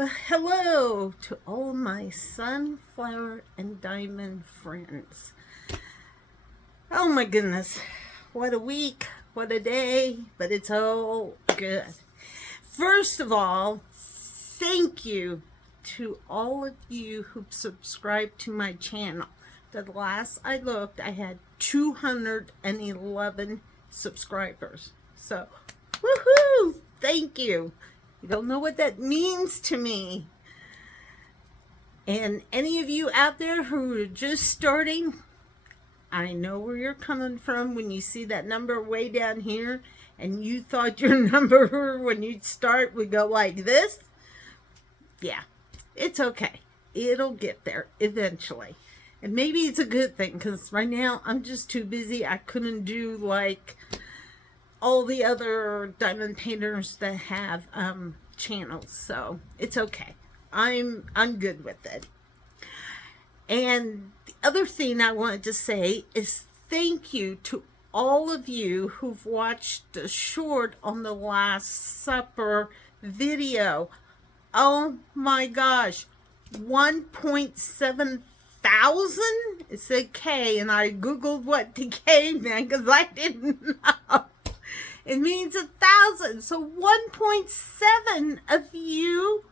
Well, hello to all my sunflower and diamond friends. Oh my goodness, what a week, what a day, but it's all good. First of all, thank you to all of you who subscribed to my channel. The last I looked, I had 211 subscribers. So, woohoo! Thank you. You don't know what that means to me. And any of you out there who are just starting, I know where you're coming from when you see that number way down here and you thought your number when you'd start would go like this. Yeah, it's okay. It'll get there eventually. And maybe it's a good thing because right now I'm just too busy. I couldn't do like all the other diamond painters that have channels, so it's okay. I'm good with it. And the other thing I wanted to say is thank you to all of you who've watched the short on the Last Supper video. Oh my gosh, 1.7 thousand? It said K, and I googled what the K meant because I didn't know. It means 1,000. So 1.7 of you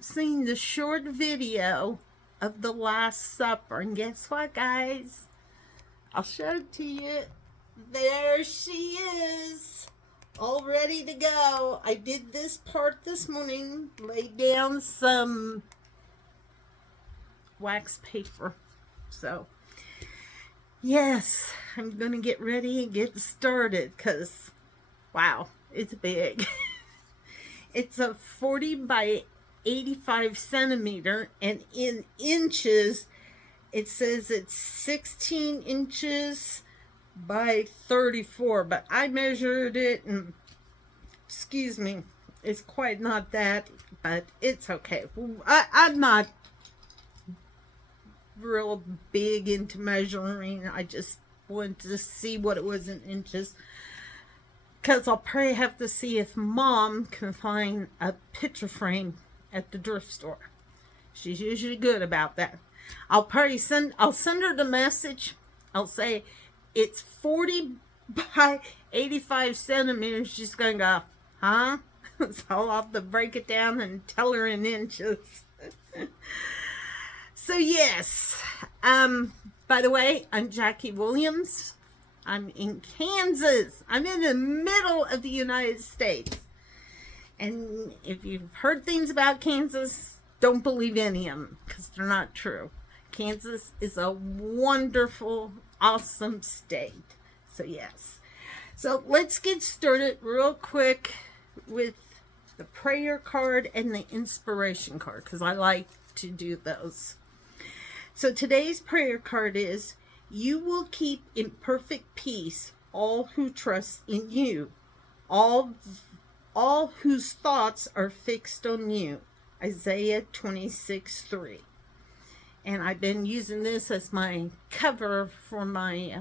seen the short video of the Last Supper. And guess what, guys? I'll show it to you. There she is. All ready to go. I did this part this morning. Laid down some wax paper. So yes, I'm going to get ready and get started because, wow, it's big. It's a 40 by 85 centimeter, and in inches, it says it's 16 inches by 34, but I measured it, and, excuse me, it's quite not that, but it's okay. I'm not real big into measuring. I just wanted to see what it was in inches because I'll probably have to see if Mom can find a picture frame at the thrift store. She's usually good about that. I'll send her the message. I'll say it's 40 by 85 centimeters. She's gonna go, huh? So I'll have to break it down and tell her in inches. So yes, by the way, I'm Jackie Williams. I'm in Kansas. I'm in the middle of the United States. And if you've heard things about Kansas, don't believe any of them because they're not true. Kansas is a wonderful, awesome state. So yes. So let's get started real quick with the prayer card and the inspiration card because I like to do those. So today's prayer card is, you will keep in perfect peace all who trust in you, all whose thoughts are fixed on you. Isaiah 26:3. And I've been using this as my cover for my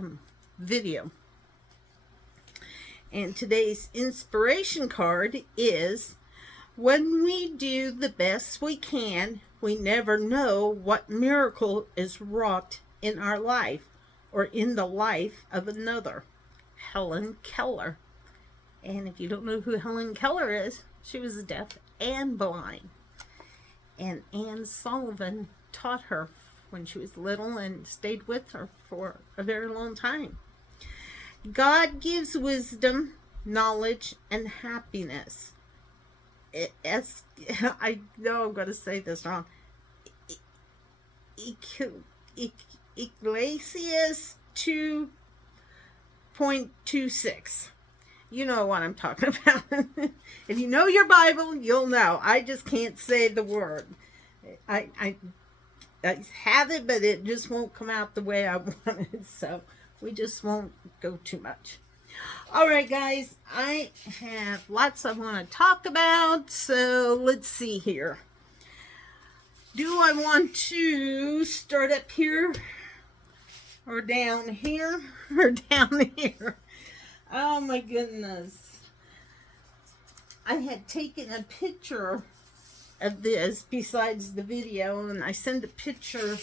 video. And today's inspiration card is, when we do the best we can, we never know what miracle is wrought in our life or in the life of another. Helen Keller. And if you don't know who Helen Keller is, she was deaf and blind. And Anne Sullivan taught her when she was little and stayed with her for a very long time. God gives wisdom, knowledge, and happiness. I know I'm going to say this wrong. Ecclesiastes 2.26. You know what I'm talking about. If you know your Bible, you'll know. I just can't say the word. I have it, but it just won't come out the way I want it. So we just won't go too much. All right, guys. I have lots I want to talk about. So let's see here. Do I want to start up here or down here or down here? Oh my goodness. I had taken a picture of this besides the video, and I sent a picture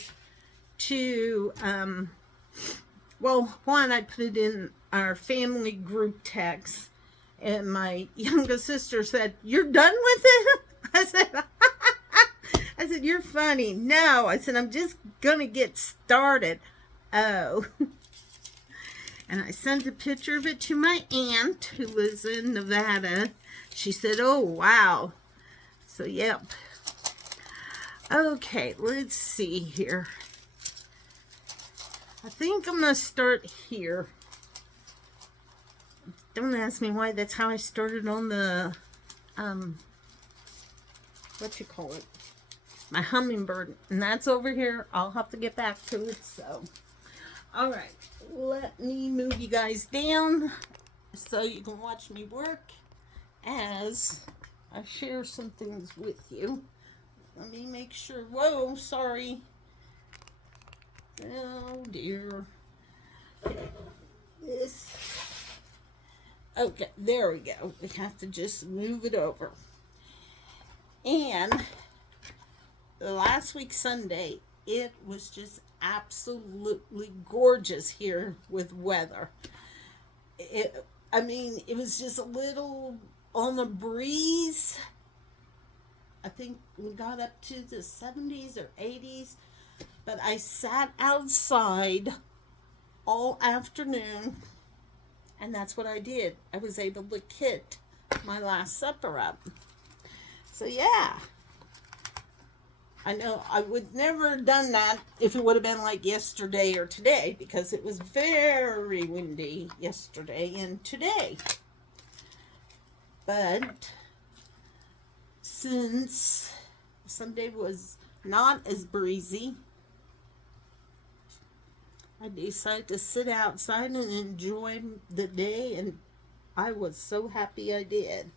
to, well, one, I put it in our family group text, and my youngest sister said, "You're done with it?" I said, "You're funny." "No," I said, "I'm just gonna get started." "Oh." And I sent a picture of it to my aunt who lives in Nevada. She said, "Oh, wow." So, yep. Okay, let's see here. I think I'm going to start here. Don't ask me why. That's how I started on the, what you call it? My hummingbird. And that's over here. I'll have to get back to it, so. All right. Let me move you guys down so you can watch me work as I share some things with you. Let me make sure. Whoa, sorry. Oh dear. This. Okay, there we go. We have to just move it over. And last week Sunday, it was just absolutely gorgeous here with weather. I mean, it was just a little on the breeze. I think we got up to the 70s or 80s, but I sat outside all afternoon, and that's what I did. I was able to kit my Last Supper up. So yeah, I know I would never have done that if it would have been like yesterday or today, because it was very windy yesterday and today. But since Sunday was not as breezy, I decided to sit outside and enjoy the day, and I was so happy I did.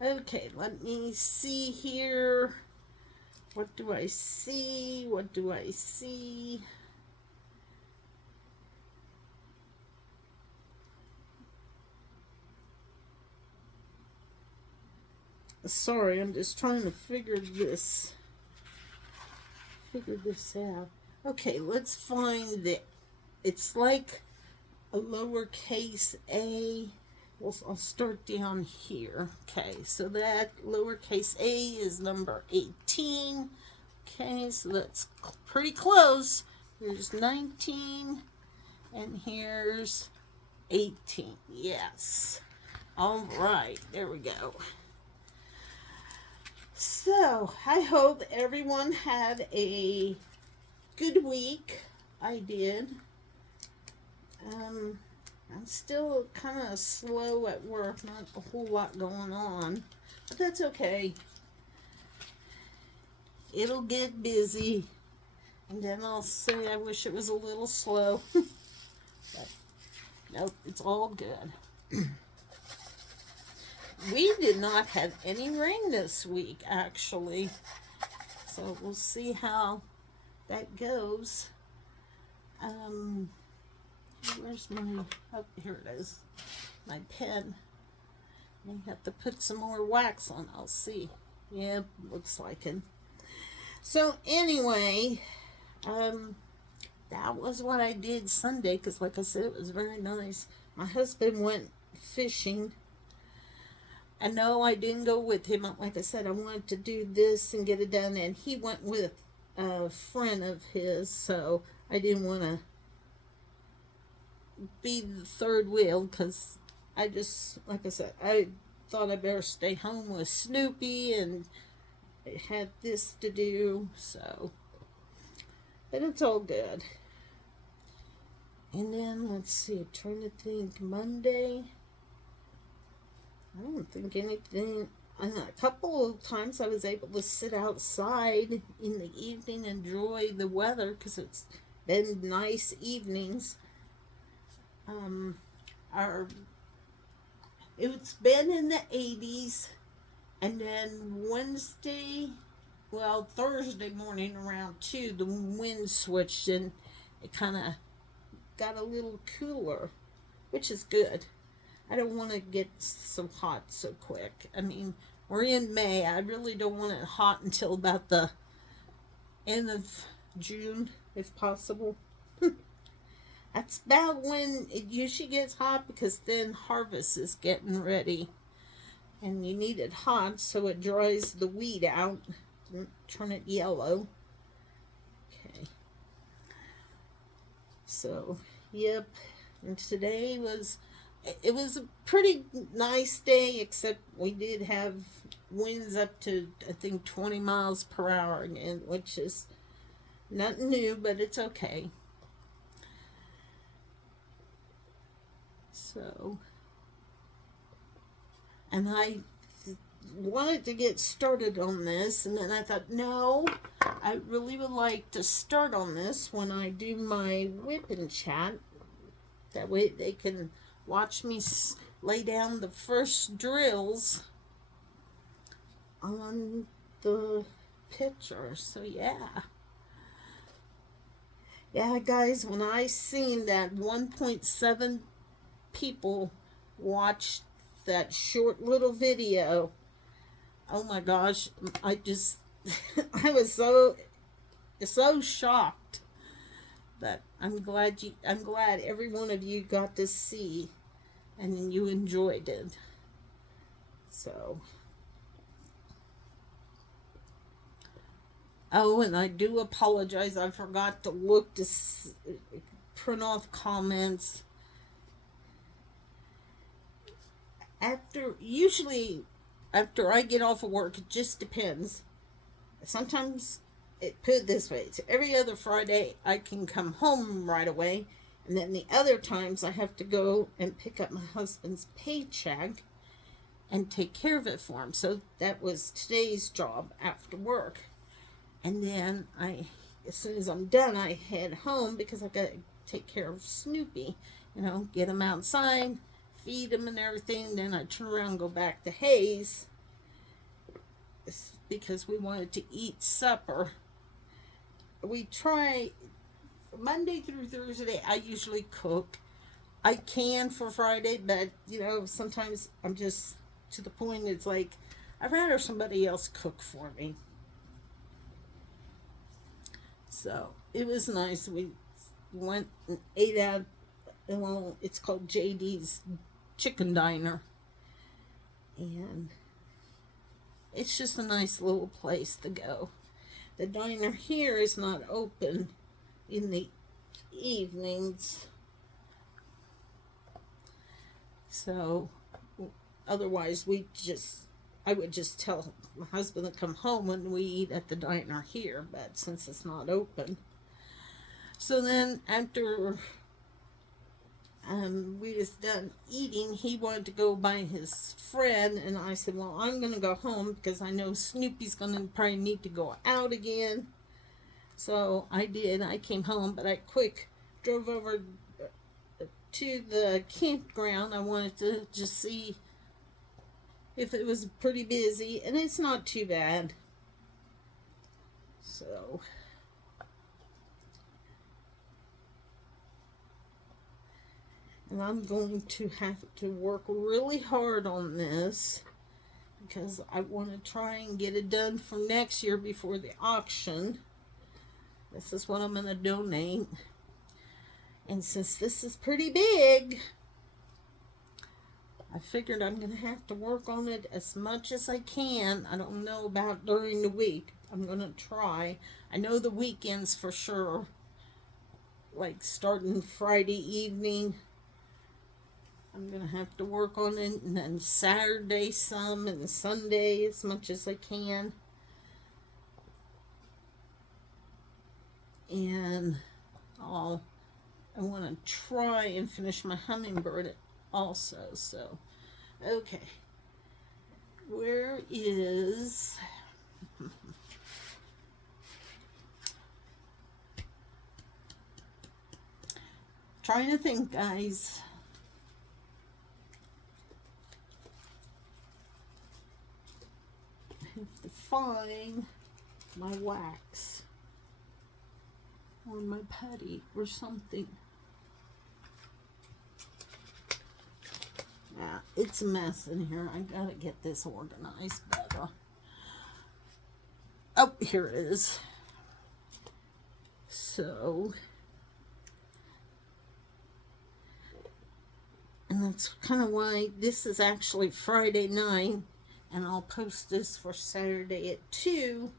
Okay, let me see here. What do I see? What do I see? Sorry, I'm just trying to figure this out. Okay, let's find it. It's like a lowercase a. Well, I'll start down here. Okay, so that lowercase a is number 18. Okay, so that's pretty close. Here's 19, and here's 18. Yes. All right, there we go. So, I hope everyone had a good week. I did. I'm still kind of slow at work, not a whole lot going on, but that's okay. It'll get busy, and then I'll say I wish it was a little slow. But nope, it's all good. We did not have any rain this week, actually, so we'll see how that goes. Where's my, oh, here it is, my pen. I have to put some more wax on, I'll see. Yeah, looks like it. So anyway, that was what I did Sunday, because like I said, it was very nice. My husband went fishing. And no, I didn't go with him. Like I said, I wanted to do this and get it done, and he went with a friend of his, so I didn't want to be the third wheel, because I just, like I said, I thought I better stay home with Snoopy, and I had this to do, so, but it's all good. And then, let's see, trying to think, Monday, I don't think anything. A couple of times I was able to sit outside in the evening and enjoy the weather, because it's been nice evenings. It's been in the 80s, and then Thursday morning around 2, the wind switched and it kind of got a little cooler, which is good. I don't want to get so hot so quick. I mean, We're in May. I really don't want it hot until about the end of June, if possible. That's about when it usually gets hot because then harvest is getting ready. And you need it hot so it dries the weed out. Don't turn it yellow. Okay. So, yep. And today was a pretty nice day, except we did have winds up to, I think, 20 miles per hour again, which is nothing new, but it's okay. So, and I wanted to get started on this, and then I thought, no, I really would like to start on this when I do my whip and chat. That way they can watch me lay down the first drills on the picture. So yeah. Yeah, guys, when I seen that 1.7 people watched that short little video, oh my gosh, I just I was so shocked. But I'm glad every one of you got to see and you enjoyed it. So, oh, and I do apologize. I forgot to look to print off comments. Usually after I get off of work, it just depends. Sometimes put it this way, it's every other Friday I can come home right away, and then the other times I have to go and pick up my husband's paycheck and take care of it for him. So that was today's job after work. And then as soon as I'm done, I head home because I got to take care of Snoopy, get him outside, feed him and everything. Then I turn around and go back to Hayes because we wanted to eat supper. We try Monday through Thursday. I usually cook. I can for Friday, but sometimes I'm just to the point. It's like I'd rather somebody else cook for me. So it was nice. We went and ate out. Well, it's called JD's Chicken Diner, and it's just a nice little place to go. The diner here is not open in the evenings. So, otherwise I would just tell my husband to come home when we eat at the diner here, but since it's not open. So then after we was done eating, he wanted to go by his friend, and I said, well, I'm going to go home because I know Snoopy's going to probably need to go out again. So I did. I came home, but I quick drove over to the campground. I wanted to just see if it was pretty busy, and it's not too bad. So and I'm going to have to work really hard on this because I want to try and get it done for next year before the auction. This is what I'm going to donate. And since this is pretty big, I figured I'm going to have to work on it as much as I can. I don't know about during the week. I'm going to try. I know the weekends for sure. Like starting Friday evening, I'm going to have to work on it, and then Saturday some, and Sunday as much as I can. And I want to try and finish my hummingbird also. So, okay. Where is... Trying to think, guys. I have to find my wax or my putty or something. Yeah, it's a mess in here. I gotta get this organized better. Oh, here it is. So, and that's kind of why this is actually Friday night, and I'll post this for Saturday at 2,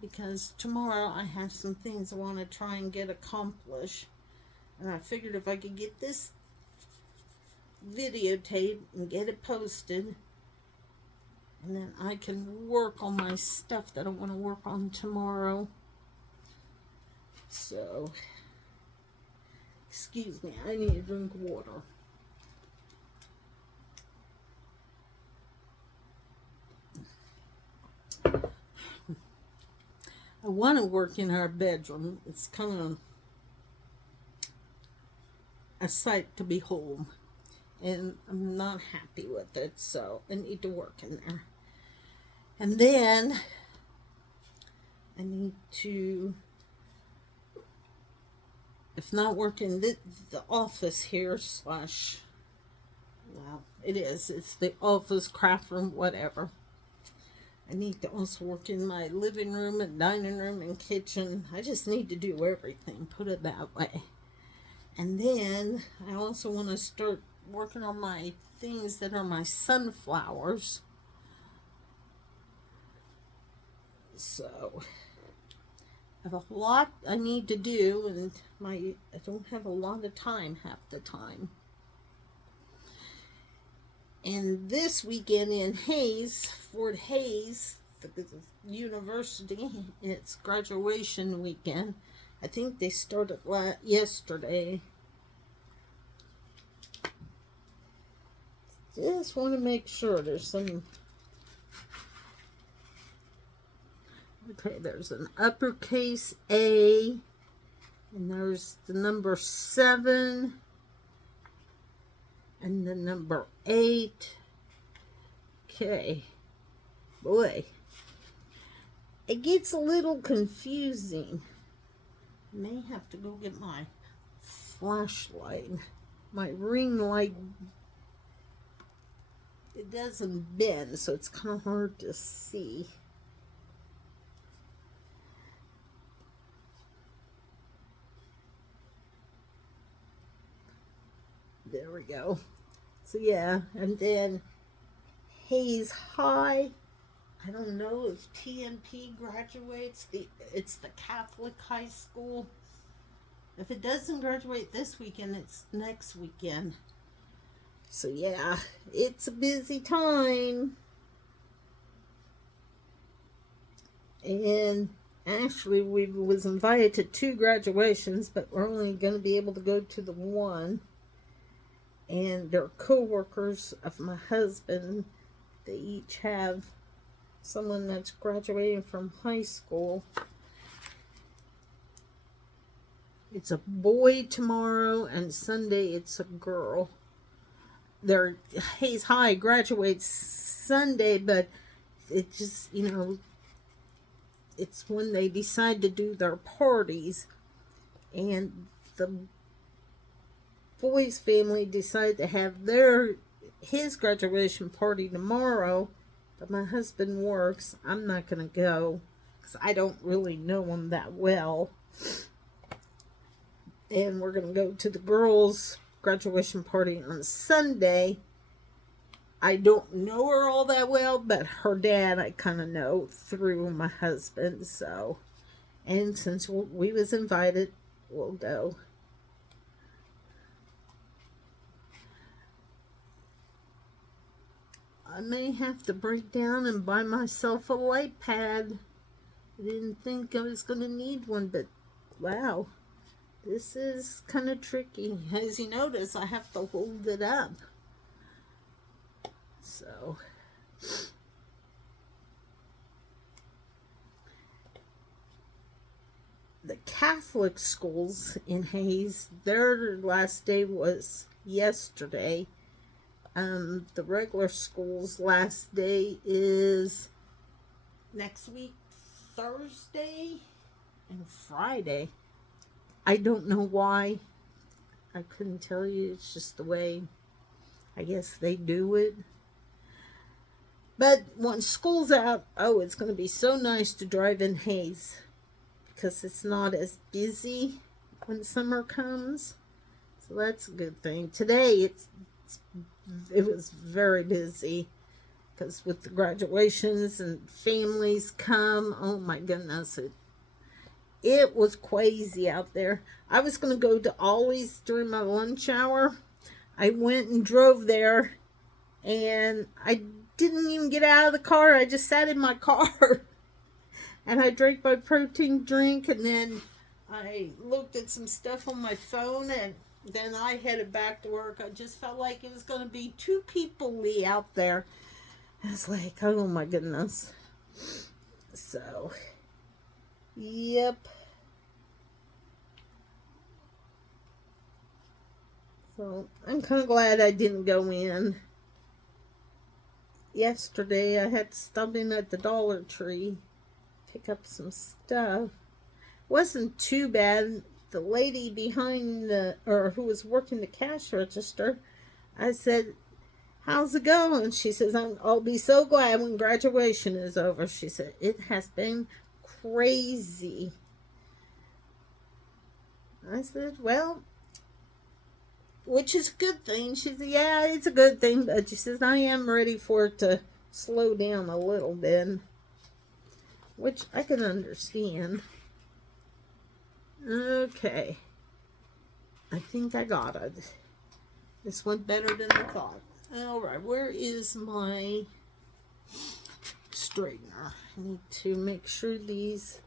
because tomorrow I have some things I want to try and get accomplished, and I figured if I could get this videotape and get it posted, and then I can work on my stuff that I want to work on tomorrow. So, excuse me, I need a drink of water. I want to work in our bedroom. It's kind of a sight to behold, and I'm not happy with it, so I need to work in there. And then I need to, if not work in the office here slash, well, it's the office, craft room, whatever. I need to also work in my living room and dining room and kitchen. I just need to do everything, put it that way. And then I also want to start working on my things that are my sunflowers. So I have a lot I need to do, and I don't have a lot of time half the time. And this weekend in Hays, Fort Hays, the university, it's graduation weekend. I think they started yesterday. Just want to make sure there's some. Okay, there's an uppercase A, and there's the number 7. And the number 8. Okay. Boy. It gets a little confusing. I may have to go get my flashlight. My ring light. It doesn't bend, so it's kind of hard to see. There we go. So yeah, and then Hays High. I don't know if TMP graduates. It's the Catholic high school. If it doesn't graduate this weekend, it's next weekend. So yeah, it's a busy time. And actually, we was invited to 2 graduations, but we're only going to be able to go to the one. And they're co-workers of my husband. They each have someone that's graduating from high school. It's a boy tomorrow, and Sunday it's a girl. Their Hays High graduates Sunday, but it just, it's when they decide to do their parties. And the boy's family decided to have his graduation party tomorrow, but my husband works. I'm not going to go because I don't really know him that well. And we're going to go to the girls' graduation party on Sunday. I don't know her all that well, but her dad I kind of know through my husband. So, and since we was invited, we'll go. I may have to break down and buy myself a light pad. I didn't think I was going to need one, but wow, this is kind of tricky. As you notice, I have to hold it up. So, the Catholic schools in Hays, their last day was yesterday. The regular school's last day is next week, Thursday and Friday. I don't know why I couldn't tell you. It's just the way, I guess, they do it. But when school's out, oh, it's going to be so nice to drive in Hayes because it's not as busy when summer comes. So that's a good thing. Today, it was very busy because with the graduations and families come, oh my goodness, it was crazy out there. I was going to go to Ollie's during my lunch hour. I went and drove there, and I didn't even get out of the car. I just sat in my car, and I drank my protein drink, and then I looked at some stuff on my phone, and then I headed back to work. I just felt like it was going to be too people-y out there. I was like, oh my goodness. So, yep. So, I'm kind of glad I didn't go in. Yesterday, I had to stop in at the Dollar Tree, pick up some stuff. Wasn't too bad. The lady behind who was working the cash register, I said, how's it going? She says, I'll be so glad when graduation is over. She said, it has been crazy. I said, well, which is a good thing. She said, yeah, it's a good thing. But she says, I am ready for it to slow down a little bit. Which I can understand. Okay. I think I got it. This went better than I thought. Alright, where is my straightener? I need to make sure these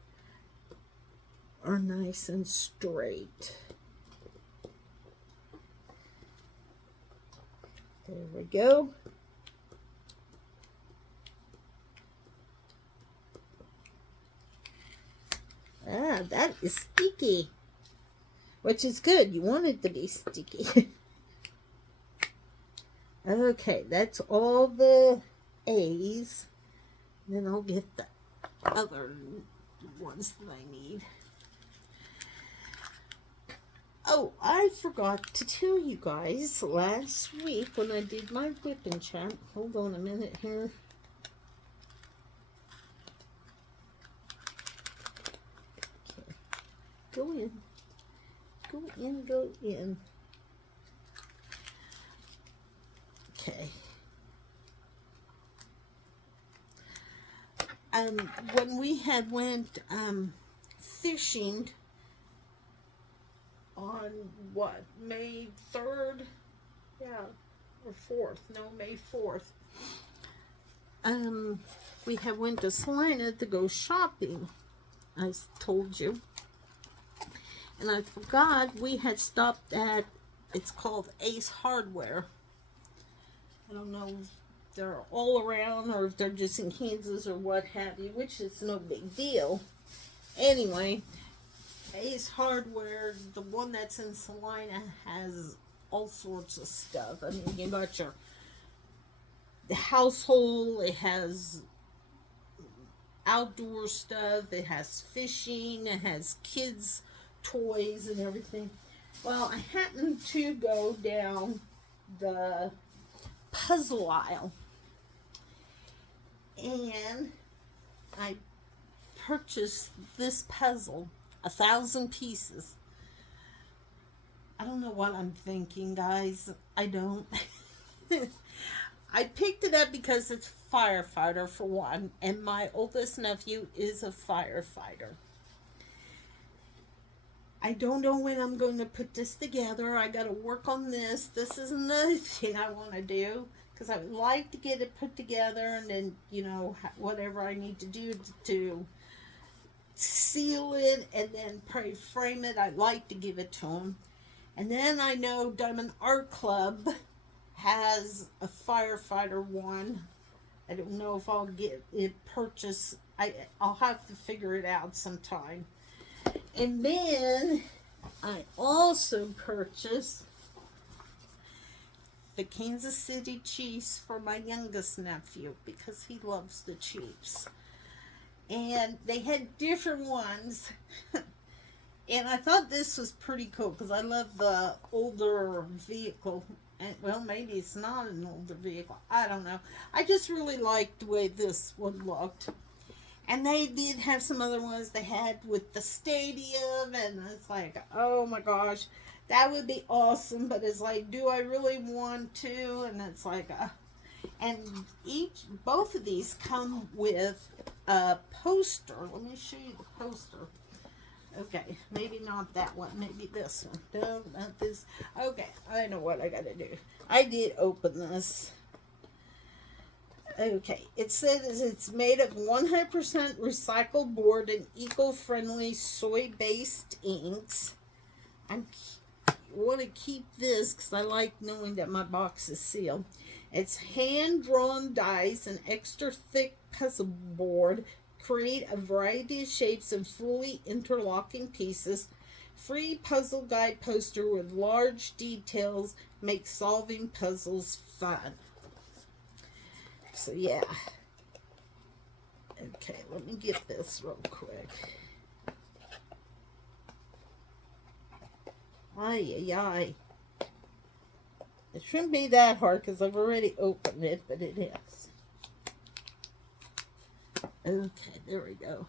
are nice and straight. There we go. Ah, that is sticky. Which is good. You want it to be sticky. Okay, that's all the A's. Then I'll get the other ones that I need. Oh, I forgot to tell you guys last week when I did my whip and chat. Hold on a minute here. Okay. Go in. Go in, go in. Okay. When we had went fishing on what, May 3rd? Yeah, or 4th. No, May 4th. We had went to Salina to go shopping. I told you. And I forgot we had stopped at, it's called Ace Hardware. I don't know if they're all around or if they're just in Kansas or what have you, which is no big deal. Anyway, Ace Hardware, the one that's in Salina, has all sorts of stuff. I mean, you got the household, it has outdoor stuff, it has fishing, it has kids' toys and everything. Well, I happened to go down the puzzle aisle, and I purchased this puzzle, 1,000 pieces. I don't know what I'm thinking, guys. I don't. I picked it up because it's firefighter for one, and my oldest nephew is a firefighter. I don't know when I'm going to put this together. I got to work on this. This is another thing I want to do, because I would like to get it put together, and then, you know, whatever I need to do to seal it and then probably frame it, I'd like to give it to him. And then I know Diamond Art Club has a firefighter one. I don't know if I'll get it purchased. I'll have to figure it out sometime. And then I also purchased the Kansas City Chiefs for my youngest nephew because he loves the Chiefs. And they had different ones. And I thought this was pretty cool because I love the older vehicle. And, well, maybe it's not an older vehicle. I don't know. I just really liked the way this one looked. And they did have some other ones they had with the stadium, and it's like, oh my gosh, that would be awesome. But it's like, do I really want to? And it's like, and both of these come with a poster. Let me show you the poster. Okay, maybe not that one, maybe this one. No, not this. Okay, I know what I gotta do. I did open this. Okay, it says it's made of 100% recycled board and eco-friendly soy-based inks. I want to keep this because I like knowing that my box is sealed. It's hand-drawn dies and extra thick puzzle board. Create a variety of shapes and fully interlocking pieces. Free puzzle guide poster with large details. Make solving puzzles fun. So yeah. Okay, let me get this real quick. Ay, ay, ay. It shouldn't be that hard because I've already opened it, but it is. Okay, there we go.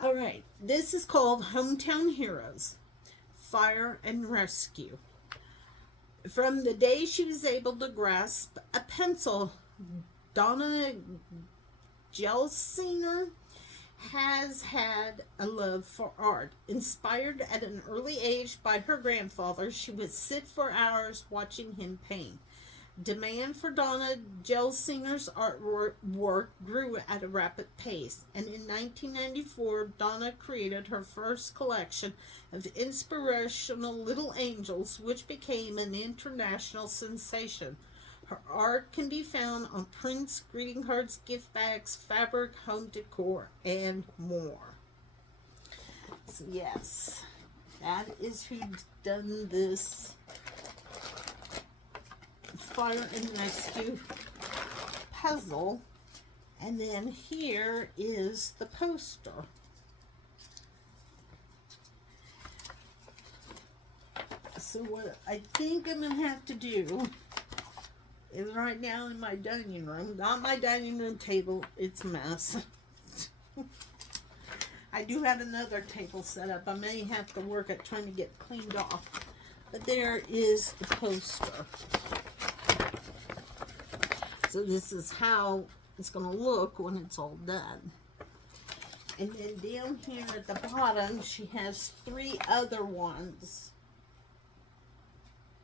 All right, this is called Hometown Heroes, Fire and Rescue. From the day she was able to grasp a pencil, Donna Gelsinger has had a love for art. Inspired at an early age by her grandfather, she would sit for hours watching him paint. Demand for Donna Gelsinger's artwork grew at a rapid pace, and in 1994, Donna created her first collection of inspirational little angels, which became an international sensation. Her art can be found on prints, greeting cards, gift bags, fabric, home decor, and more. So yes, that is who done this Fire and Rescue puzzle. And then here is the poster. So what I think I'm going to have to do is right now in my dining room, not my dining room table, it's a mess. I do have another table set up. I may have to work at trying to get cleaned off. But there is the poster. So this is how it's going to look when it's all done. And then down here at the bottom, she has 3 other ones.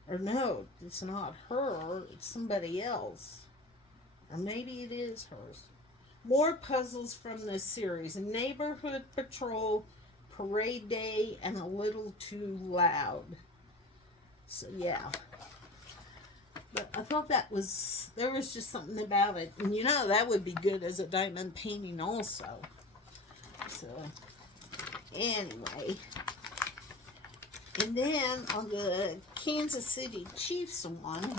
Or no, it's not her, it's somebody else. Or maybe it is hers. More puzzles from this series. Neighborhood Patrol, Parade Day, and A Little Too Loud. So yeah. But I thought there was just something about it. And you know, that would be good as a diamond painting also. So, anyway. And then on the Kansas City Chiefs one,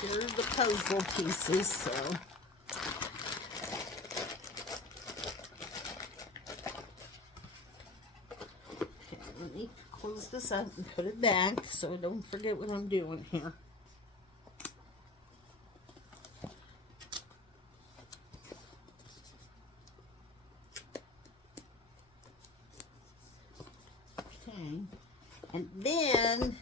here are the puzzle pieces, so. Okay, let me close this up and put it back so I don't forget what I'm doing here. And then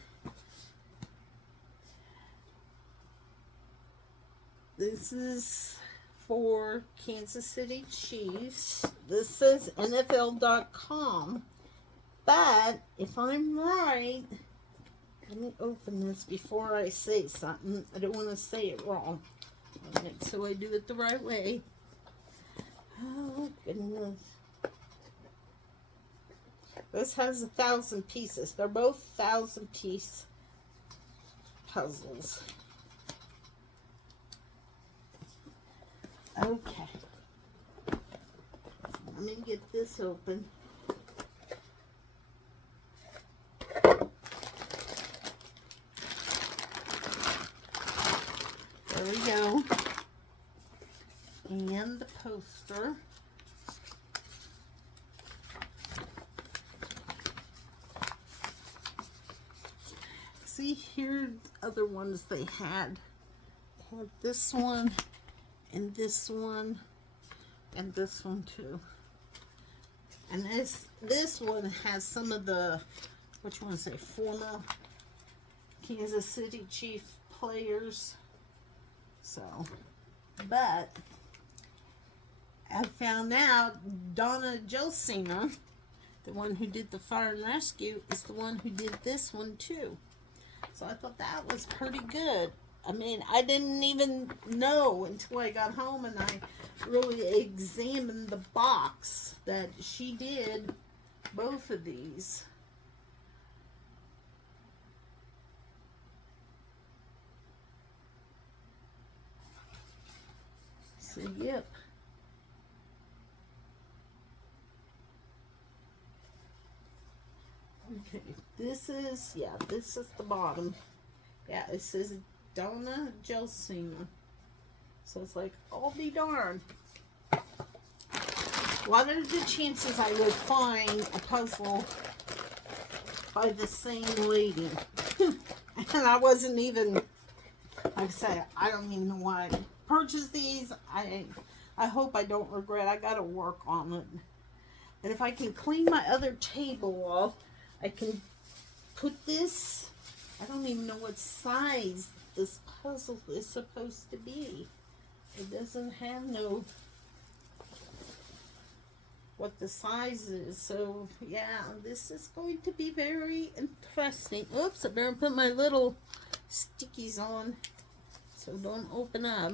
this is for Kansas City Chiefs. This says NFL.com. But if I'm right, let me open this before I say something. I don't want to say it wrong. So I do it the right way. Oh, goodness. This has 1,000 pieces. They're both 1,000-piece puzzles. Okay. Let me get this open. There we go. And the poster. here are the other ones they had. They had this one, and this one, and this one too. And this one has some of the, what you want to say, former Kansas City Chief players. So, but I found out Donna Jelsina, the one who did the fire and rescue, is the one who did this one too. So I thought that was pretty good. I mean, I didn't even know until I got home and I really examined the box that she did both of these. So, yep. Okay, this is the bottom. Yeah, it says Donna Jelsina. So it's like, I'll be darned. What are the chances I would find a puzzle by the same lady? And I wasn't even, like I said, I don't even know why I purchased these. I hope I don't regret. I gotta work on it. And if I can clean my other table off, I can put this. I don't even know what size this puzzle is supposed to be. It doesn't have no what the size is. So yeah, this is going to be very interesting. Oops, I better put my little stickies on so don't open up.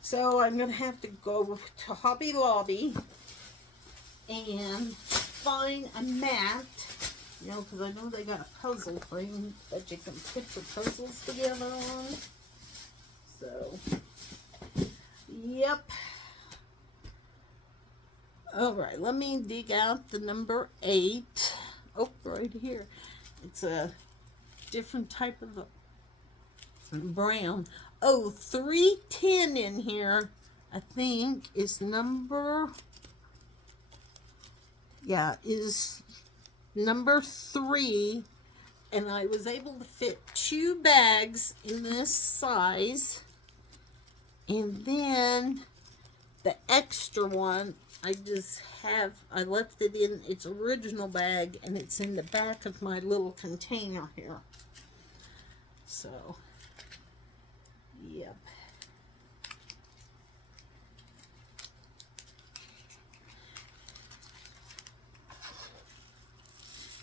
So I'm gonna have to go to Hobby Lobby and find a mat, you know, because I know they got a puzzle thing that you can put your puzzles together on. So, yep. Alright, let me dig out the number 8. Oh, right here. It's a different type of brown. Oh, 310 in here, I think, is number... Yeah, is number 3, and I was able to fit 2 bags in this size, and then the extra one I left it in its original bag, and it's in the back of my little container here. So, yep.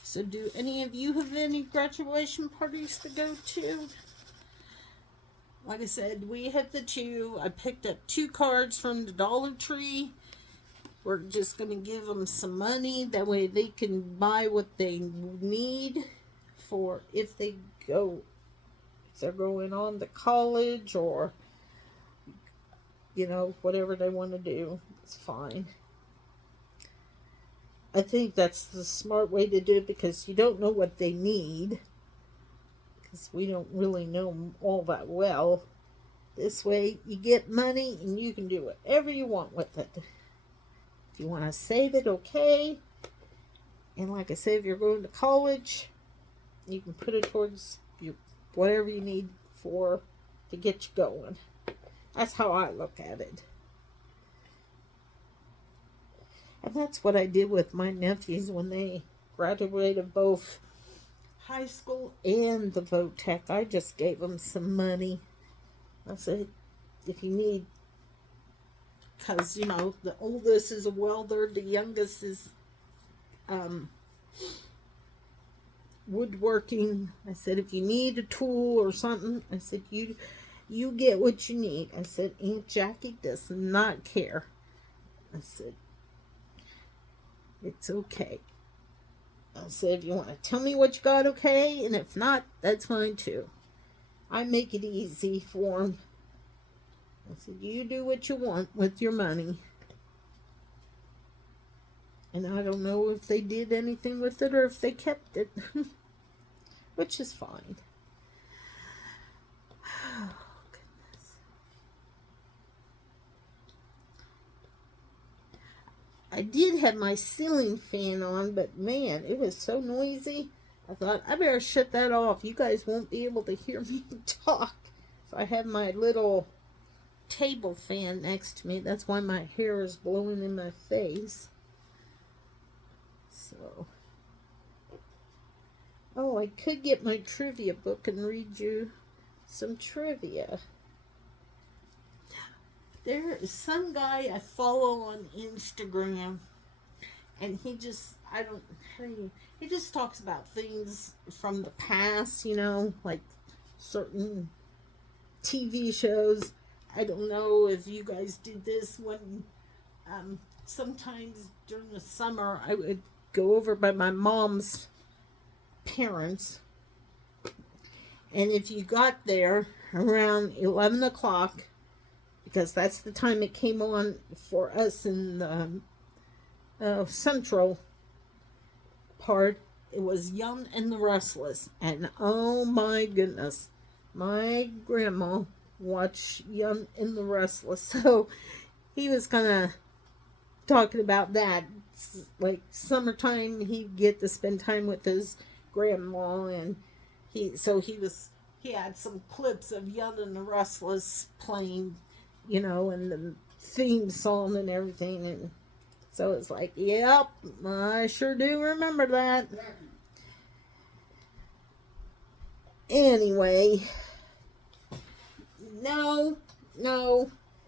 So do any of you have any graduation parties to go to? Like I said, we have the 2. I picked up 2 cards from the Dollar Tree. We're just going to give them some money. That way they can buy what they need for if they're going on to college or, you know, whatever they want to do. It's fine. I think that's the smart way to do it because you don't know what they need. Because we don't really know them all that well. This way you get money and you can do whatever you want with it. If you want to save it, okay. And like I said, if you're going to college, you can put it towards whatever you need to get you going. That's how I look at it. And that's what I did with my nephews when they graduated both high school and the VOTEC. I just gave them some money. I said, if you need, because, you know, the oldest is a welder, the youngest is woodworking. I said, if you need a tool or something, I said, you get what you need. I said, Aunt Jackie does not care. I said, it's okay. I said, if you want to tell me what you got, okay, and if not, that's fine too. I make it easy for them. I said, you do what you want with your money. And I don't know if they did anything with it or if they kept it. Which is fine. Oh, goodness. I did have my ceiling fan on, but man, it was so noisy. I thought, I better shut that off. You guys won't be able to hear me talk. So I have my little table fan next to me. That's why my hair is blowing in my face. So, oh, I could get my trivia book and read you some trivia. There is some guy I follow on Instagram, and he just, I don't, he just talks about things from the past, you know, like certain TV shows. I don't know if you guys did this when, sometimes during the summer I would go over by my mom's parents, and if you got there around 11 o'clock, because that's the time it came on for us in the central part, it was Young and the Restless. And oh my goodness, my grandma watched Young and the Restless. So he was kind of talking about that. It's like summertime, he'd get to spend time with his grandma, and he had some clips of Young and the Restless playing, you know, and the theme song and everything. And so it's like, yep, I sure do remember that. Anyway, no,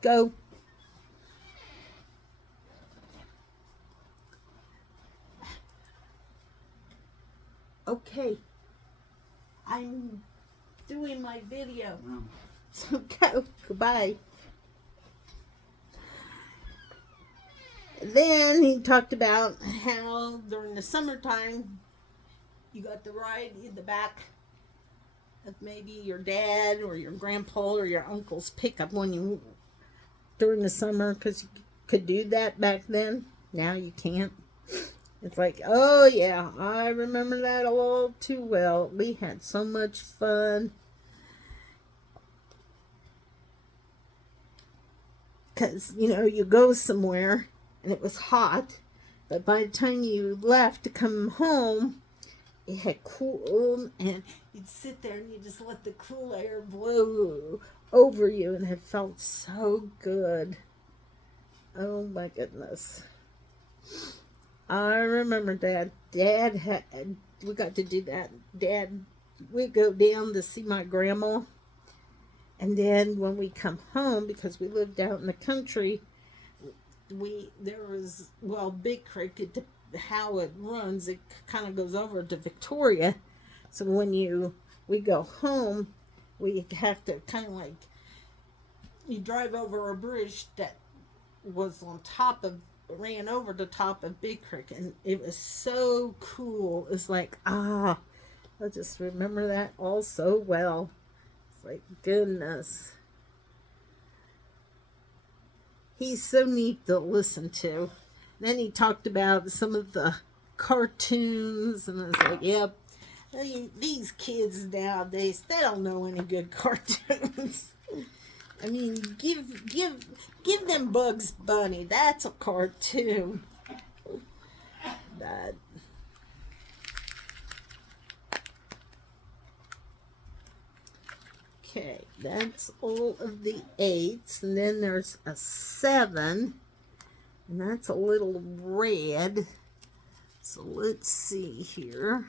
go. Okay, I'm doing my video. So go, goodbye. Then he talked about how during the summertime you got to ride in the back of maybe your dad or your grandpa or your uncle's pickup when you during the summer, because you could do that back then. Now you can't. It's like, oh yeah, I remember that all too well. We had so much fun. Because, you know, you go somewhere and it was hot, but by the time you left to come home, it had cooled, and you'd sit there and you just let the cool air blow over you, and it felt so good. Oh my goodness. I remember that. We got to do that. We'd go down to see my grandma, and then when we come home, because we lived out in the country, there was, well, Big Creek, how it runs, it kind of goes over to Victoria. So when we go home, we have to kind of like, you drive over a bridge that was ran over the top of Big Creek, and it was so cool. It's like, I just remember that all so well. It's like, goodness. He's so neat to listen to. Then he talked about some of the cartoons, and I was like, yep, these kids nowadays, they don't know any good cartoons. I mean, give them Bugs Bunny. That's a cartoon. But okay, that's all of the 8s, and then there's a 7, and that's a little red. So let's see here.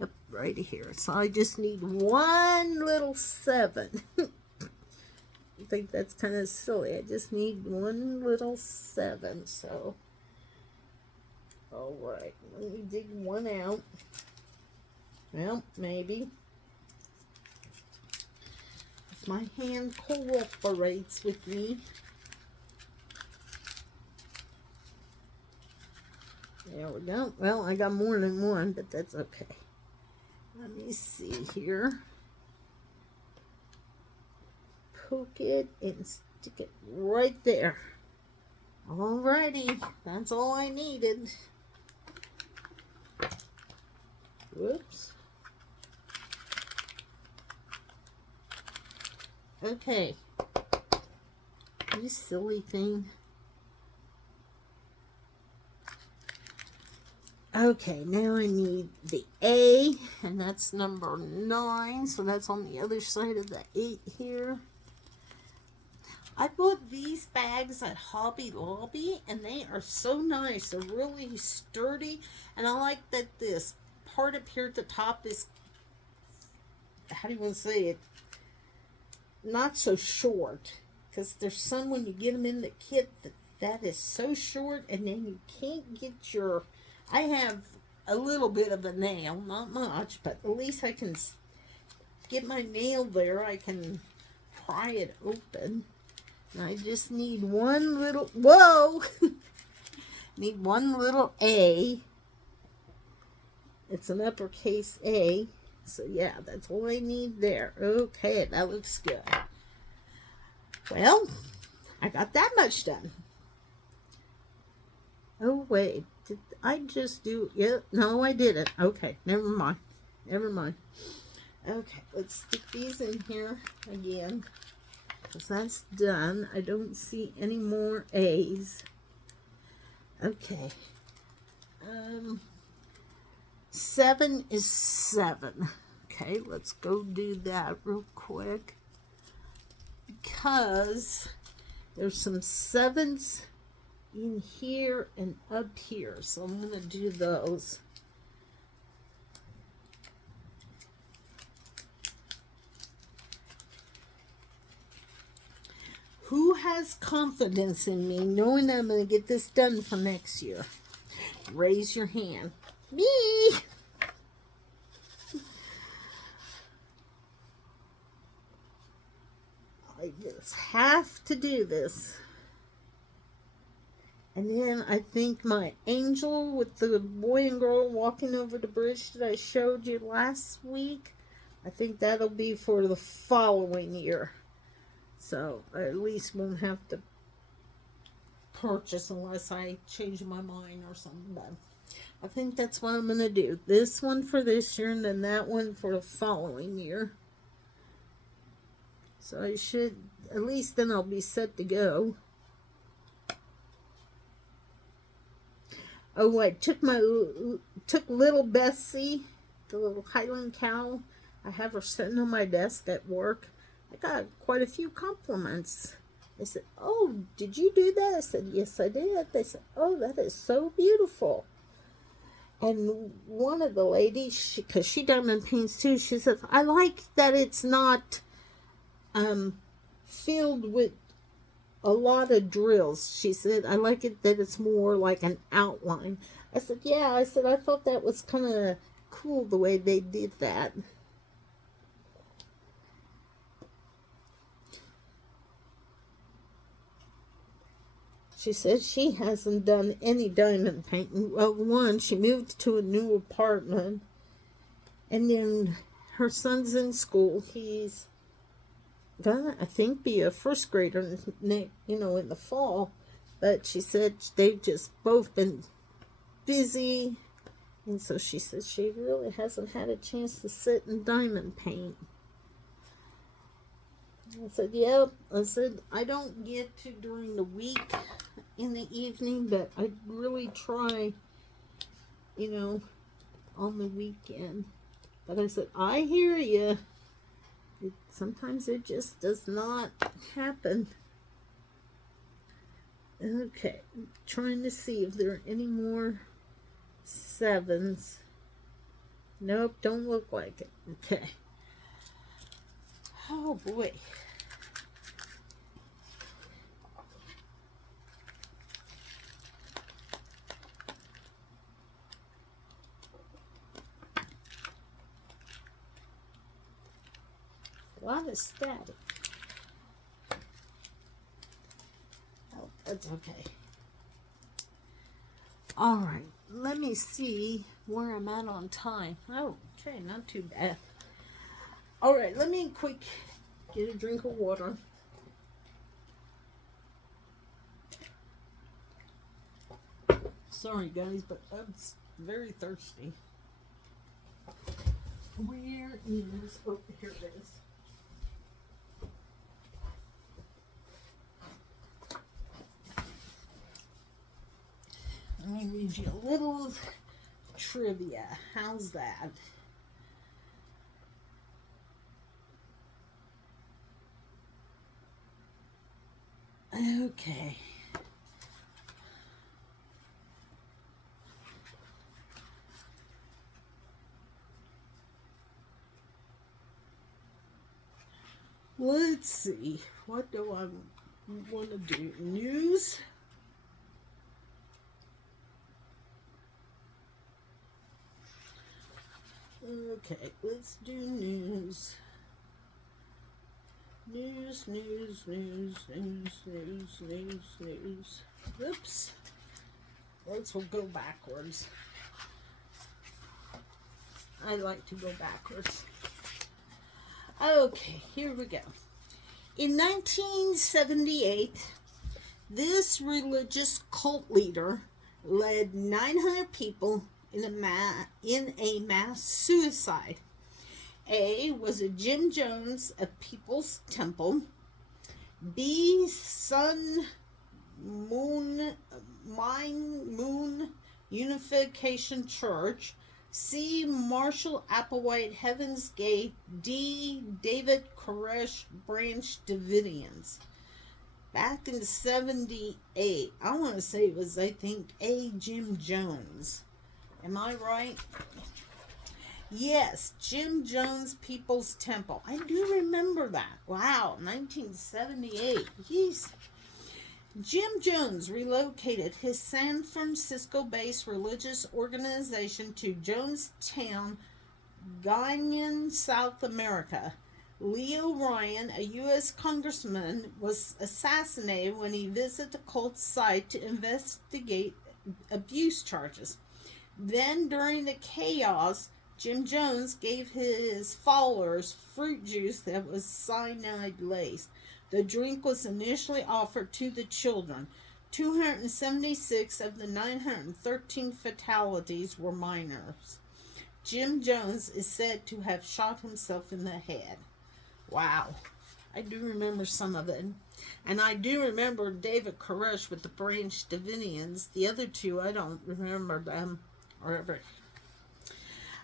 Yep, right here. So I just need one little 7. I think that's kind of silly. I just need one little 7. So, all right, let me dig one out. Well, maybe. If my hand cooperates with me. There we go. Well, I got more than one, but that's okay. Let me see here. Poke it and stick it right there. Alrighty, that's all I needed. Whoops. Okay. You silly thing. Okay, now I need the A, and that's number 9, so that's on the other side of the 8 here. I bought these bags at Hobby Lobby, and they are so nice. They're really sturdy, and I like that this part up here at the top is, how do you want to say it, not so short. Because there's some, when you get them in the kit, that is so short, and then you can't get your, I have a little bit of a nail, not much, but at least I can get my nail there. I can pry it open. And I just need one little, whoa, need one little A. It's an uppercase A. So yeah, that's all I need there. Okay, that looks good. Well, I got that much done. Oh wait, did I just do it? No, I didn't. Okay, never mind. Never mind. Okay, let's stick these in here again, because that's done. I don't see any more A's. Okay. 7 is 7. Okay, let's go do that real quick, because there's some 7s in here and up here, so I'm going to do those. Who has confidence in me knowing that I'm going to get this done for next year? Raise your hand. Me! I just have to do this. And then I think my angel with the boy and girl walking over the bridge that I showed you last week, I think that'll be for the following year. So I at least won't have to purchase unless I change my mind or something. But I think that's what I'm going to do. This one for this year, and then that one for the following year. So I should, at least then I'll be set to go. Oh, I took little Bessie, the little Highland cow. I have her sitting on my desk at work. I got quite a few compliments. They said, "Oh, did you do that?" I said, "Yes, I did." They said, "Oh, that is so beautiful." And one of the ladies, because she diamond paints too, she says, "I like that it's not filled with a lot of drills." She said, "I like it that it's more like an outline." I said, "Yeah." I said, "I thought that was kind of cool the way they did that." She said she hasn't done any diamond painting. Well, one, she moved to a new apartment, and then her son's in school. He's gonna, I think, be a first grader, in the fall. But she said they've just both been busy, and so she said she really hasn't had a chance to sit and diamond paint. I said, "Yep." I said, "I don't get to during the week in the evening, but I really try, on the weekend." But I said, "I hear you. Sometimes it just does not happen." Okay, I'm trying to see if there are any more 7s. Nope, don't look like it. Okay. Oh boy. A lot of static. Oh, that's okay. All right, let me see where I'm at on time. Oh, okay, not too bad. All right, let me quick get a drink of water. Sorry, guys, but I'm very thirsty. Where is, oh, here it is. Let me read you a little trivia. How's that? Okay. Let's see. What do I want to do? News? Okay, let's do news. News. Oops. We'll go backwards. I like to go backwards. Okay, here we go. In 1978, this religious cult leader led 900 people in a mass suicide. A was a Jim Jones of People's Temple. B, Sun Moon Unification Church. C, Marshall Applewhite Heaven's Gate. D, David Koresh Branch Davidians. Back in 78, I want to say it was, I think, A, Jim Jones. Am I right? Yes, Jim Jones People's Temple. I do remember that. Wow, 1978. Jeez. Jim Jones relocated his San Francisco-based religious organization to Jonestown, Guyana, South America. Leo Ryan, a U.S. congressman, was assassinated when he visited the cult site to investigate abuse charges. Then, during the chaos, Jim Jones gave his followers fruit juice that was cyanide laced. The drink was initially offered to the children. 276 of the 913 fatalities were minors. Jim Jones is said to have shot himself in the head. Wow. I do remember some of it. And I do remember David Koresh with the Branch Davidians. The other two, I don't remember them or ever.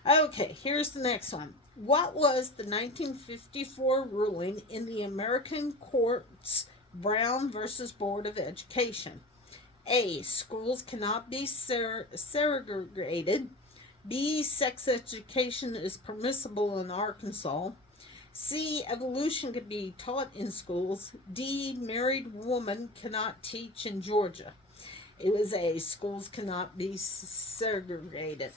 Okay, here's the next one. What was the 1954 ruling in the American courts Brown versus Board of Education? A, schools cannot be segregated. B, sex education is permissible in Arkansas. C, evolution can be taught in schools. D, married woman cannot teach in Georgia. It was A, schools cannot be segregated.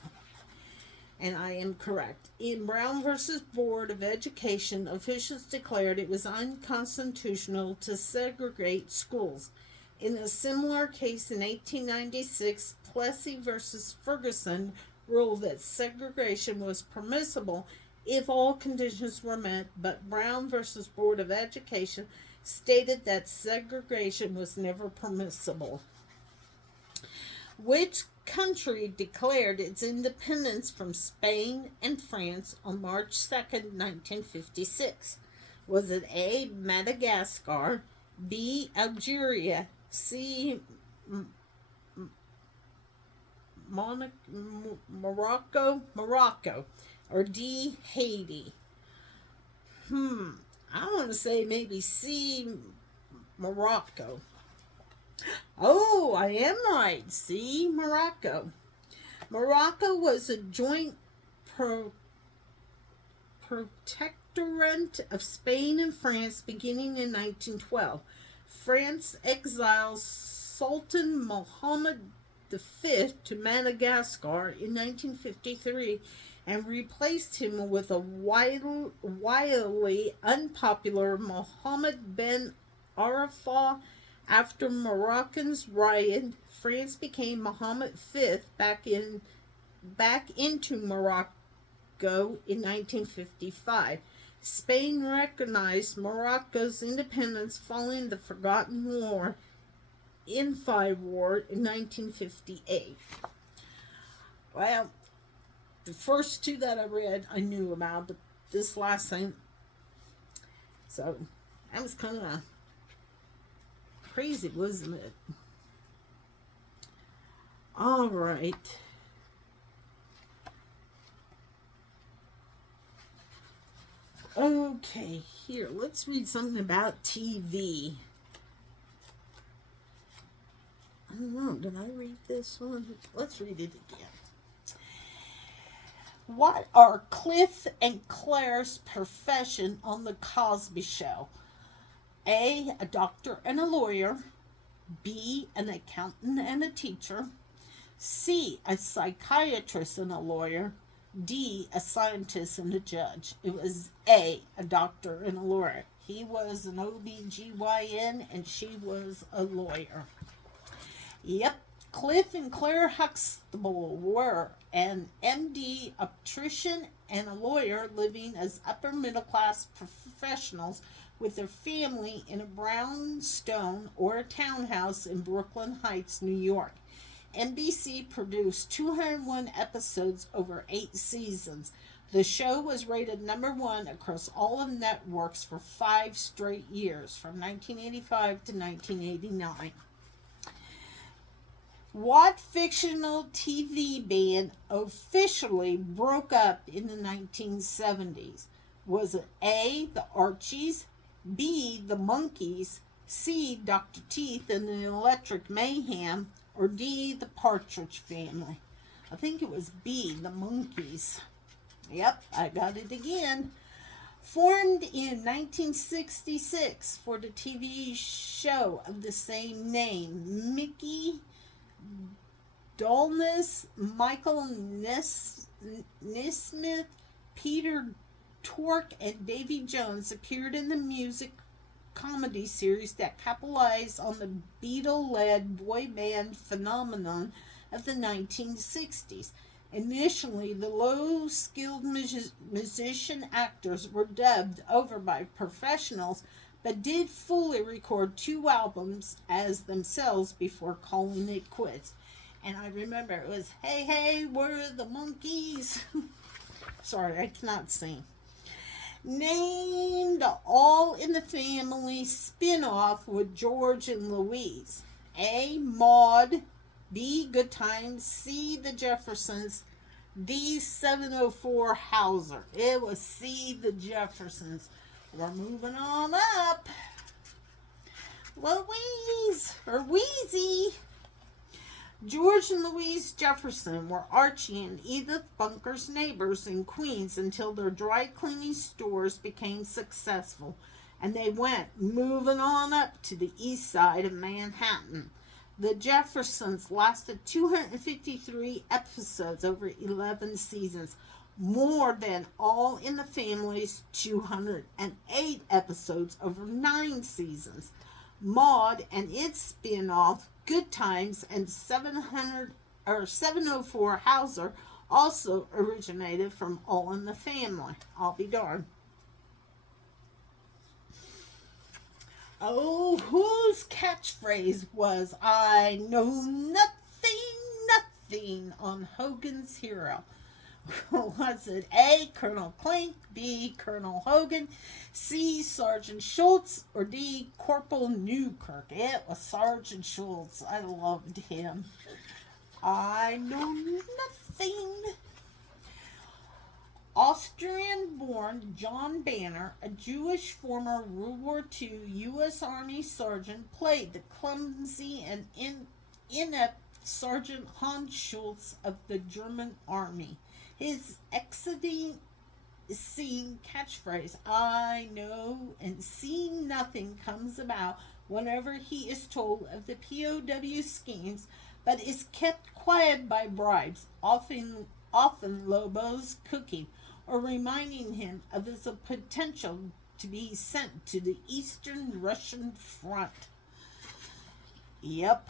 And I am correct. In Brown versus Board of Education, officials declared it was unconstitutional to segregate schools. In a similar case in 1896, Plessy versus Ferguson ruled that segregation was permissible if all conditions were met, but Brown versus Board of Education stated that segregation was never permissible. Which country declared its independence from Spain and France on March 2nd, 1956? Was it A, Madagascar, B, Algeria, C, Morocco, or D, Haiti? I want to say maybe C, Morocco. Oh, I am right. See, Morocco. Morocco was a joint protectorate of Spain and France beginning in 1912. France exiled Sultan Mohammed V to Madagascar in 1953 and replaced him with a wildly unpopular Mohammed Ben Arfa. After Moroccans rioted, France became Mohammed V back into Morocco in 1955. Spain recognized Morocco's independence following the Forgotten War, Infi War, in 1958. Well, the first two that I read I knew about, but this last thing, so that was kind of crazy, wasn't it? All right. Okay, here, let's read something about TV. I don't know, did I read this one? Let's read it again. What are Cliff and Claire's profession on the Cosby Show? A doctor and a lawyer. B, an accountant and a teacher. C, a psychiatrist and a lawyer. D, a scientist and a judge. It was A, a doctor and a lawyer. He was an OBGYN and she was a lawyer. Yep, Cliff and Claire Huxtable were an MD optician and a lawyer living as upper middle class professionals with their family in a brownstone or a townhouse in Brooklyn Heights, New York. NBC produced 201 episodes over 8 seasons. The show was rated #1 across all of networks for 5 straight years, from 1985 to 1989. What fictional TV band officially broke up in the 1970s? Was it A, the Archies, B, the Monkees, C, Dr. Teeth and the Electric Mayhem, or D, the Partridge Family? I think it was B, the Monkees. Yep, I got it again. Formed in 1966 for the TV show of the same name, Mickey Dolness, Michael Nesmith, Peter Tork, and Davy Jones appeared in the music comedy series that capitalized on the Beatle-led boy band phenomenon of the 1960s. Initially, the low-skilled musician actors were dubbed over by professionals, but did fully record 2 albums as themselves before calling it quits. And I remember it was, hey, hey, we're the Monkees. Sorry, I cannot sing. Named All in the Family spin-off with George and Louise. A, Maude. B, Good Times. C, The Jeffersons. D, 704 Hauser. It was C, The Jeffersons. We're moving on up. Louise, or Wheezy. George and Louise Jefferson were Archie and Edith Bunker's neighbors in Queens until their dry cleaning stores became successful, and they went moving on up to the east side of Manhattan. The Jeffersons lasted 253 episodes over 11 seasons, more than All in the Family's 208 episodes over 9 seasons. Maude and its spin-off Good Times and 704 Hauser also originated from All in the Family. I'll be darned. Oh, whose catchphrase was "I know nothing" on Hogan's Hero? Was it A, Colonel Klink, B, Colonel Hogan, C, Sergeant Schultz, or D, Corporal Newkirk? It was Sergeant Schultz. I loved him. I know nothing. Austrian-born John Banner, a Jewish former World War II U.S. Army sergeant, played the clumsy and inept Sergeant Hans Schultz of the German Army. His exiting scene catchphrase, "I know and see nothing," comes about whenever he is told of the POW schemes, but is kept quiet by bribes, often Lobo's cooking, or reminding him of his potential to be sent to the Eastern Russian front. Yep.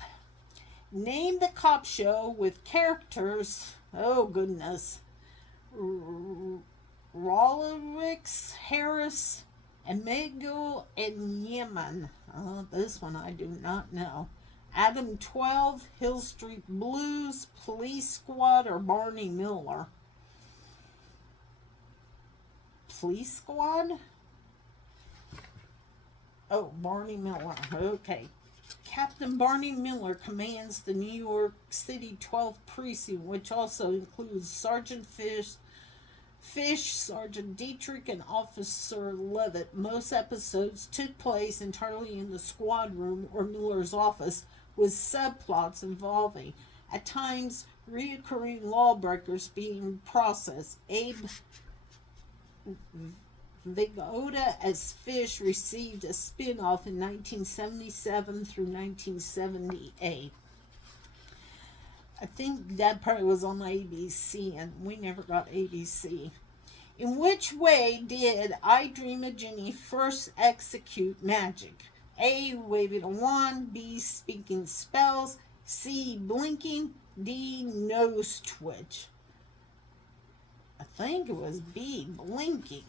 Name the cop show with characters, oh goodness, Rolowicz, Harris, Amigo, and Yemen. Oh, this one I do not know. Adam 12, Hill Street Blues, Police Squad, or Barney Miller? Police Squad? Oh, Barney Miller. Okay. Captain Barney Miller commands the New York City 12th Precinct, which also includes Sergeant Fish, Fish, Sergeant Dietrich, and Officer Levitt. Most episodes took place entirely in the squad room or Miller's office, with subplots involving, at times, reoccurring lawbreakers being processed. Abe Vigoda as Fish received a spin-off in 1977 through 1978. I think that part was on ABC, and we never got ABC. In which way did I Dream of Jeannie first execute magic? A. Waving a wand. B. Speaking spells. C. Blinking. D. Nose twitch. I think it was B. Blinking.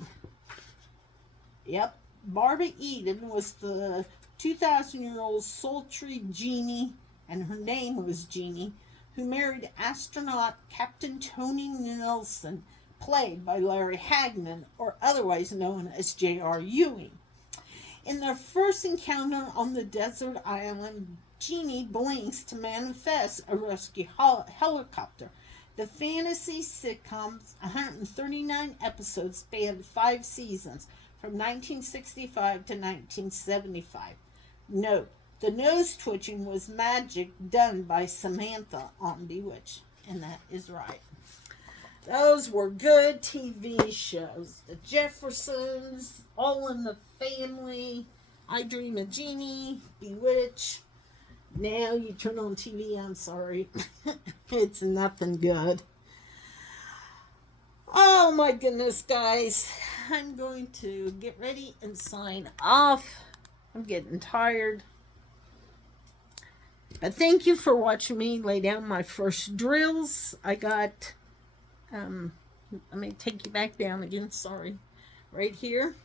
Yep. Barbara Eden was the 2,000-year-old sultry genie, and her name was Jeannie, who married astronaut Captain Tony Nelson, played by Larry Hagman, or otherwise known as J.R. Ewing. In their first encounter on the desert island, Jeannie blinks to manifest a rescue helicopter. The fantasy sitcom's 139 episodes spanned 5 seasons, from 1965 to 1975. Note, the nose twitching was magic done by Samantha on Bewitched. And that is right. Those were good TV shows. The Jeffersons, All in the Family, I Dream of Jeannie, Bewitched. Now you turn on TV, I'm sorry. It's nothing good. Oh my goodness, guys. I'm going to get ready and sign off. I'm getting tired. But thank you for watching me lay down my first drills. I got, let me take you back down again, sorry. Right here.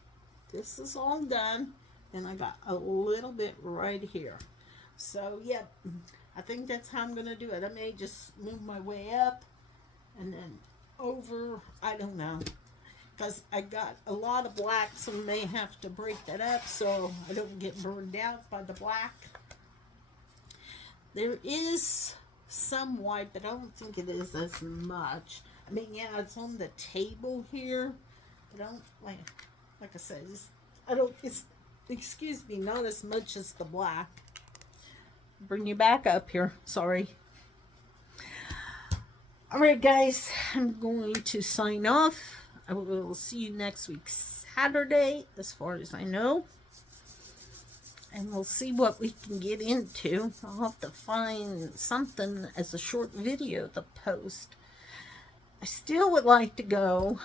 This is all done. And I got a little bit right here. So, yep, I think that's how I'm going to do it. I may just move my way up and then over, I don't know. Because I got a lot of black, so I may have to break that up so I don't get burned out by the black. There is some white, but I don't think it is as much. I mean, yeah, it's on the table here, but I don't, like I said, it's, excuse me, not as much as the black. Bring you back up here, sorry. Alright guys, I'm going to sign off. I will see you next week Saturday, as far as I know. And we'll see what we can get into. I'll have to find something as a short video to post. I still would like to go,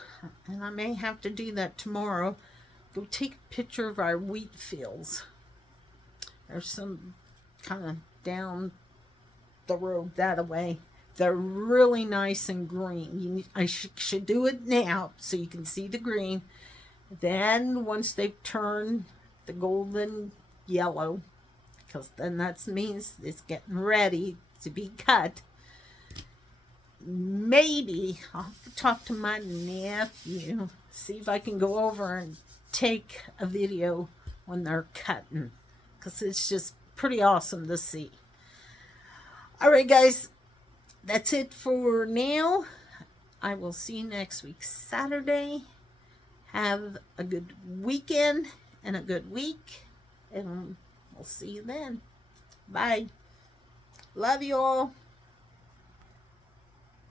and I may have to do that tomorrow, go take a picture of our wheat fields. There's some kind of down the road that way. They're really nice and green. I should do it now so you can see the green. Then once they've turned the golden yellow, because then that means it's getting ready to be cut. Maybe I'll have to talk to my nephew, see if I can go over and take a video when they're cutting, because it's just pretty awesome to see. Alright guys, that's it for now. I will see you next week Saturday. Have a good weekend and a good week, and we'll see you then. Bye. Love you all.